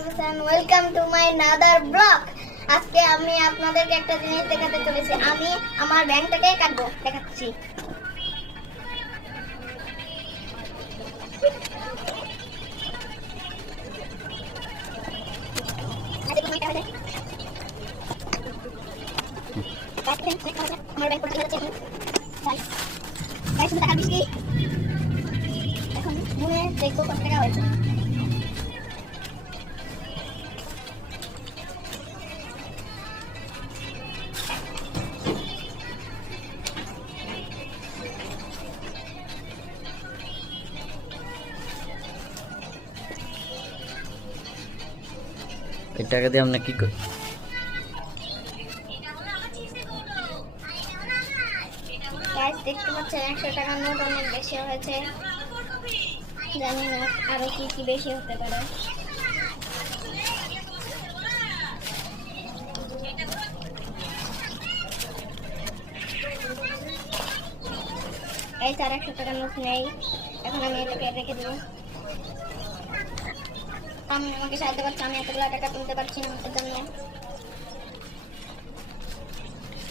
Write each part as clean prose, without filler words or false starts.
Welcome to my another blog. আজকে আমি আপনাদেরকে একটা জিনিস দেখাতে চলেছি। আমি আমার ব্যাংকটাকে কাটবো, দেখাচ্ছি। আমার ব্যাংক করতে যাচ্ছে টাকা বেশি। এখন মনে দেখবো কত টাকা হয়েছে। এই টাকা দিয়ে আমরা কি করি? দেখতে পাচ্ছেন 100 টাকার নোট অনেক বেশি হয়েছে। জানি না আরো কি কি বেশি হতে পারে। এই তার 100 টাকার নোট নেই। এখন আমি এটাকে রেখে দেবো। আমি আমাকে সাহায্য করছি, আমি এতগুলো টাকা তুলতে পারছি না আমাদের জন্য।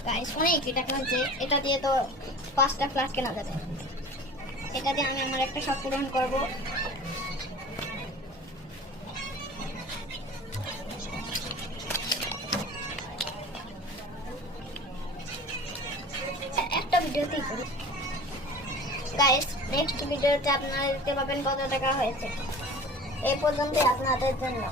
গাইস অনেক টাকা আছে, এটা দিয়ে তো 5টা ফ্ল্যাট কেনা যাবে। এটা দিয়ে আমি আমার একটা শখ পূরণ করব। একটা ভিডিওতেই করি। গাইস নেক্সট ভিডিওতে আপনারা দেখতে পাবেন কত টাকা হয়েছে। এই পর্যন্তই আপনাদের জন্য।